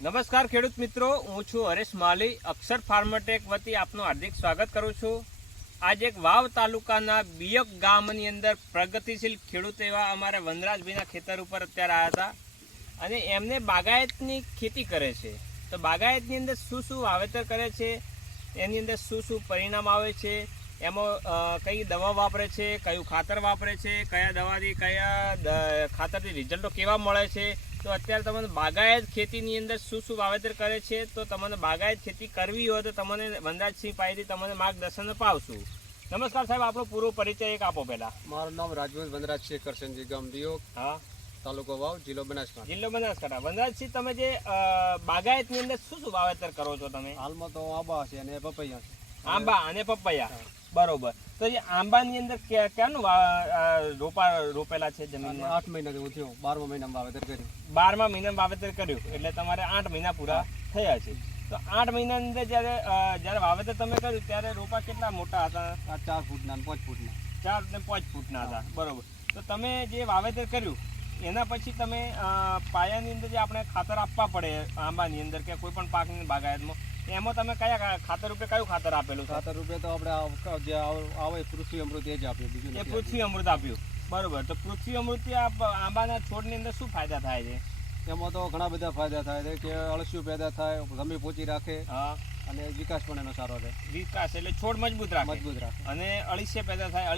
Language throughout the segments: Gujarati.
નમસ્કાર ખેડૂત મિત્રો, હું છું હરેશ માલી. અક્ષર ફાર્મટેક વતી આપનું હાર્દિક સ્વાગત કરું છું. આજે એક વાવ તાલુકાના બિયક ગામની અંદર પ્રગતિશીલ ખેડૂત એવા અમારા વનરાજભાઈના ખેતર ઉપર અત્યારે આવ્યા હતા અને એમને બાગાયતની ખેતી કરે છે. તો બાગાયતની અંદર શું શું વાવેતર કરે છે, એની અંદર શું શું પરિણામ આવે છે, એમાં કઈ દવા વાપરે છે, કયું ખાતર વાપરે છે, કયા દવાથી કયા ખાતરથી રિઝલ્ટો કેવા મળે છે, તો અત્યારે તમને બાગાયત ખેતીની અંદર શું શું વાવેતર કરે છે, તો તમને બાગાયત ખેતી કરવી હોય તો તમને વનરાજસિંહ પાસેથી તમને માર્ગદર્શન અપાવશું. નમસ્કાર સાહેબ, આપણો પૂરો પરિચય એક આપો પહેલા. મારું નામ રાજવંશ વનરાજસિંહ કરશનજી, ગામ બિયોક, હા, તાલુકો વાવ, જિલ્લો બનાસકાંઠા. જિલ્લો બનાસકાંઠા. વનરાજસિંહ, તમે જે બાગાયતની અંદર શું શું વાવેતર કરો છો તમે? હાલમાં તો આંબા છે અને પપૈયા છે. આંબા અને પપૈયા, બરોબર. તો એ આંબાની અંદર ક્યાંનું રોપેલા છે જમીનમાં? 8 મહિના જેવું થયું, 12મા મહિનામાં વાવેતર કર્યું. 12મા મહિનામાં વાવેતર કર્યું, એટલે તમારે 8 મહિના પૂરા થયા છે. તો 8 મહિનાની અંદર જ્યારે વાવેતર તમે કર્યું ત્યારે રોપા કેટલા મોટા હતા? 4 ફૂટના અને 5 ફૂટના. 4 ને 5 ફૂટના હતા, બરોબર. તો તમે જે વાવેતર કર્યું એના પછી તમે પાયાની અંદર જે આપણે ખાતર આપવા પડે આંબાની અંદર કે કોઈ પણ પાકની બાગાયતમાં, એમાં તમે કયા ખાતર રૂપે કયું ખાતર આપેલું? ખાતર રૂપે તો આપણે જે આવે પૃથ્વી અમૃત એ જ આપ્યું, બીજું એ પૃથ્વી અમૃત આપ્યું, બરોબર. તો પૃથ્વી અમૃતથી આંબાના છોડની અંદર શું ફાયદા થાય છે? એમાં તો ઘણા બધા ફાયદા થાય છે કે અળસિયું પેદા થાય, જમીન પોચી રાખે, હા, અને વિકાસ પણ એનો સારો રહે. વિકાસ એટલે છોડ મજબૂત રાખે, અને અળસિયા પેદા થાય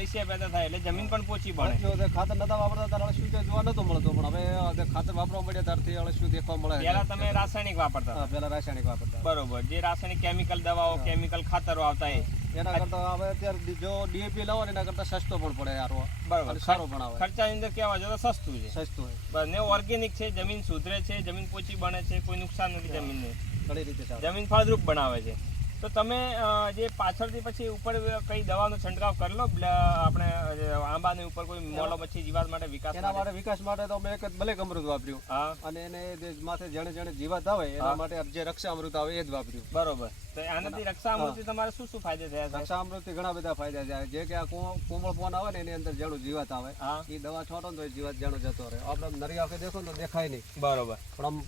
એટલે જમીન પણ પોચી બને. ખાતર નતા વાપરતા ત્યારે અળસિયું જોવા નતો મળતો, પણ હવે ખાતર વાપરવા મળ્યા ત્યારથી અળસિયું દેખવા મળે. પહેલા તમે રાસાયણિક વાપરતા? પહેલા રાસાયણિક વાપરતા, બરોબર. જે રાસાયણિક કેમિકલ દવાઓ, કેમિકલ ખાતરો આવતા એના કરતા હવે અત્યારે જો ડીએપી લાવો ને એના કરતા સસ્તો પણ પડે યાર, બરોબર, સારો પણ આવે. ખર્ચાની અંદર કહેવા જો તો સસ્તું છે, સસ્તું છે, બસ. ને ઓર્ગેનિક છે, જમીન સુધરે છે, જમીન પોચી બને છે, કોઈ નુકસાન નથી જમીનને, ઘણી રીતે સારું, જમીન ફળદ્રુપ બનાવે છે. તો તમે જે પાછળથી પછી ઉપર કઈ દવાનો છંટકાવ કરેલો આપણે આંબાની ઉપર કોઈ મોલો પછી જીવાત માટે વિકાસ એના માટે વિકાસ માટે તો મેં એક જ બ્લેક અમૃત વાપર્યું. હા, અને એને માથે જેણે જીવાત આવે એના માટે જે રક્ષા અમૃત આવે એ જ વાપર્યું. બરોબર. તો આનાથી રક્ષા અમૃતથી તમારે શું શું ફાયદા થયા છે? રક્ષા અમૃતથી ઘણા બધા ફાયદા છે. જે કે આ કોમળ પોન આવે ને એની અંદર જેનું જીવાત આવે, એ દવા છોટો ને તો એ જીવાત જાણો જતો રહે. આપણે નરી આંખે દેખો ને તો દેખાય નહીં, બરોબર, પણ આમ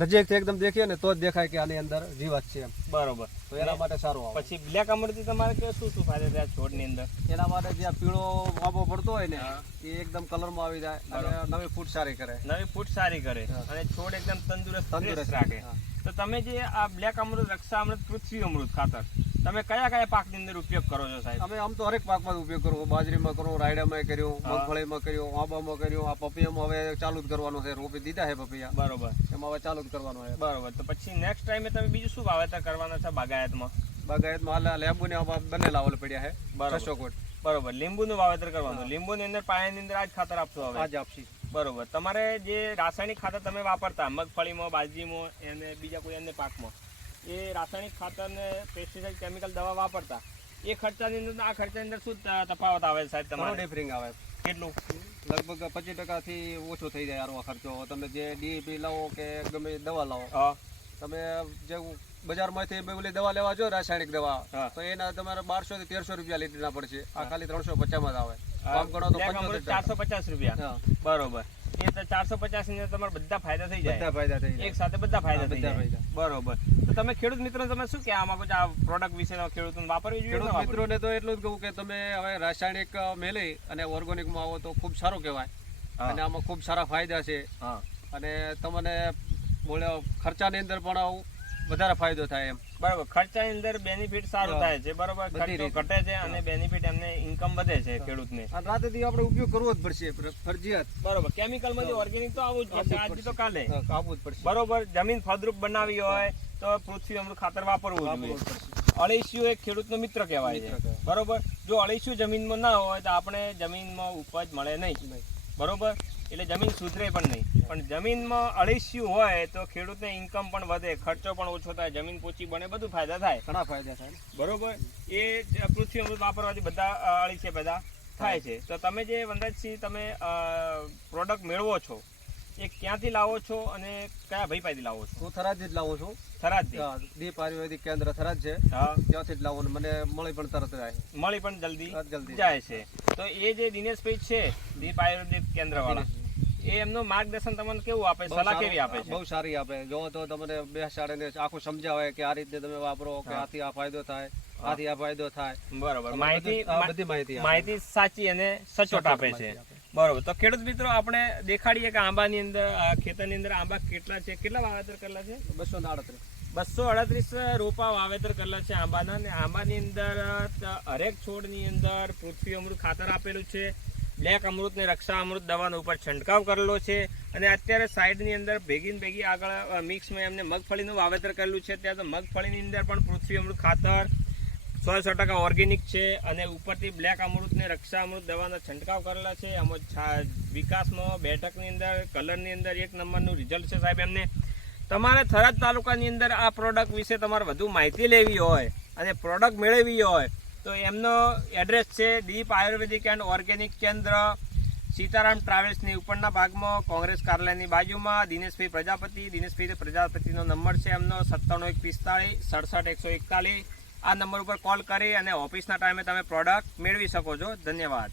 નજીકથી એકદમ દેખીએ ને તો જ દેખાય કે આની અંદર જીવાત છે એમ, બરોબર. તો એના માટે સારું આવે. પછી બ્લેક અમૃતથી તમારે કે શું શું ફાયદા થયા છોડની અંદર? એના માટે જે પીળો આંબો પડતો હોય ને એ એકદમ કલરમાં આવી જાય અને નવી ફૂટ સારી કરે, અને છોડ એકદમ તંદુરસ્ત રાખે. તો તમે જે આ બ્લેક અમૃત, રક્ષા અમૃત, પૃથ્વી અમૃત ખાતર તમે કયા પાકની અંદર ઉપયોગ કરો છો સાહેબ? અમે આમ તો હરેક પાકમાં ઉપયોગ કરવો, બાજરીમાં કરવો, રાયડામાં કર્યો, મગફળીમાં કર્યો, આંબામાં કર્યો, આ પપૈયામાં હવે ચાલુ જ કરવાનું છે. રોપી દીધા છે પપૈયા, બરોબર, એમાં હવે ચાલુ જ કરવાનું છે. બરોબર. તો પછી નેક્સ્ટ ટાઈમે તમે બીજું શું વાવેતર કરવાના છે બાગાયતમાં? બાગાયતમાં હાલ લેબુ ને બંને લાવલ પડ્યા છે, 600 કોટ. બરોબર. લીંબુનું વાવેતર કરવાનું, લીંબુની અંદર પાયાની અંદર આ જ ખાતર આપશો હવે? આજ આપશી. બરોબર. તમારે જે રાસાયણિક ખાતર તમે વાપરતા મગફળીમાં, બાજરીમાં અને બીજા કોઈ અન્ય પાકમાં, એ રાસાયણિક ખાતર ને પેસ્ટિસાઇડ કેમિકલ દવા વાપરતા, એ ખર્ચાની અંદર આ ખર્ચાની અંદર શું તફાવત આવે સાહેબ તમારે? ડિફરિંગ આવે. કેટલું? લગભગ 25% ઓછો થઈ જાય આરો ખર્ચો. તમે જે ડીએપી લાવો કે ગમે દવા લાવો, તમે જે બજારમાંથી ઓલી દવા લેવા જો રાસાયણિક દવા, તો એના તમારે 1200 થી 1300 રૂપિયા લીટરના પડશે. આ ખાલી 350 માં જ આવે. કામ કરો તો 450 રૂપિયા, બરોબર. એ તો 450 ની તમારે બધા ફાયદા થઈ જાય, એક સાથે બધા ફાયદા થઈ જાય, બરોબર. તો તમે ખેડૂત મિત્રો તમે શું કહેવા માંગો છો આ પ્રોડક્ટ વિશે? ખેડૂતોને વાપરવી જોઈએ? ખેડૂત મિત્રોને તો એટલું જ કહું કે તમે હવે રાસાયણિક મેલી અને ઓર્ગેનિકમાં આવો તો ખૂબ સારું કહેવાય, અને આમાં ખૂબ સારા ફાયદા છે. અને તમને બોલ્યા ખર્ચાની અંદર પણ વધારે ફાયદો થાય એમ, બરોબર. ખર્ચાની અંદર બેનિફિટ સારું થાય છે, બરોબર. ખર્ચો ઘટે છે અને બેનિફિટ એમને ઇન્કમ વધે છે ખેડૂતને. અને રાતેથી આપણે ઉપયોગ કરવો જ પડશે ફરજિયાત, બરોબર. કેમિકલ માંથી ઓર્ગેનિક તો આવવું જ પડશે, આજે તો કાલે આવવું જ પડશે, બરોબર. જમીન ફળદ્રુપ બનાવી હોય તો પૃથ્વી અમૃત ખાતર વાપરવું જોઈએ. અળસિયું એક ખેડૂતનો મિત્ર કહેવાય છે, બરોબર. જો અળસિયું જમીનમાં ના હોય તો આપણે જમીનમાં ઉપજ મળે નહીં, બરોબર. એટલે જમીન સુધરે પણ નહીં. પણ જમીનમાં અળસિયું હોય તો ખેડૂતને ઇન્કમ પણ વધે, ખર્ચો પણ ઓછો થાય, જમીન પોચી બને, બધું ફાયદા થાય, ઘણા ફાયદા થાય, બરોબર. એ પૃથ્વી અમૃત વાપરવાથી બધા અળસિયા પેદા થાય છે. તો તમે જે વનરાજસિંહ તમે પ્રોડક્ટ મેળવો છો એ ક્યાંથી લાવો છો અને કયા ભાઈ પાસેથી લાવો છો? હું થરાદથી જ લાવું છું. થરાદથી? દીપ આયુર્વેદિક કેન્દ્ર થરાદ છે, ત્યાંથી જ લાવું. મને મળી પણ તરત જાય, મળી પણ જલ્દી જાય છે. તો એ જે દિનેશભાઈ છે દીપ આયુર્વેદિક કેન્દ્ર વાળા, એ એમનું માર્ગદર્શન તમને કેવું આપે, સલાહ કેવી આપે છે? બહુ સારી આપે. જો તો તમને બેસાડીને આખું સમજાવે કે આ રીતે તમે વાપરો, કે આથી આ ફાયદો થાય, આથી આ ફાયદો થાય. બરોબર, બધી માહિતી સાચી અને સચોટ આપે છે. બરોબર, તો ખેડૂત મિત્રો આપણે દેખાડીએ કે આંબાની અંદર, ખેતરની અંદર આંબા કેટલા છે, કેટલા વાવેતર કરેલા છે? 238 રોપા વાવેતર કરેલા છે આંબાના. અને આંબાની અંદર હરેક છોડની અંદર પૃથ્વી અમૃત ખાતર આપેલું છે, બ્લેક અમૃત ને રક્ષા અમૃત દવાનો ઉપર છંટકાવ કરેલો છે. અને અત્યારે સાઈડની અંદર ભેગી આગળ મિક્સમાં એમને મગફળીનું વાવેતર કરેલું છે. ત્યાં તો મગફળીની અંદર પણ પૃથ્વી અમૃત ખાતર 100% ઓર્ગેનિક છે. અને ઉપરથી બ્લેક અમૃત ને રક્ષા અમૃત દવાના છંટકાવ કરેલા છે. આમાં વિકાસમાં, બેઠકની અંદર, કલરની અંદર 1 નંબરનું રિઝલ્ટ છે સાહેબ એમને. તમારે થરાદ તાલુકાની અંદર આ પ્રોડક્ટ વિશે તમારે વધુ માહિતી લેવી હોય અને પ્રોડક્ટ મેળવવી હોય તો એમનો એડ્રેસ છે દીપ આયુર્વેદિક એન્ડ ઓર્ગેનિક કેન્દ્ર, સીતારામ ટ્રાવેલ્સની ઉપરના ભાગમાં, કોંગ્રેસ કાર્યાલયની બાજુમાં. દિનેશભાઈ પ્રજાપતિનો નંબર છે એમનો 97 145 67 141. આ નંબર ઉપર કોલ કરી અને ઓફિસના ટાઈમે તમે પ્રોડક્ટ મેળવી શકો છો. ધન્યવાદ.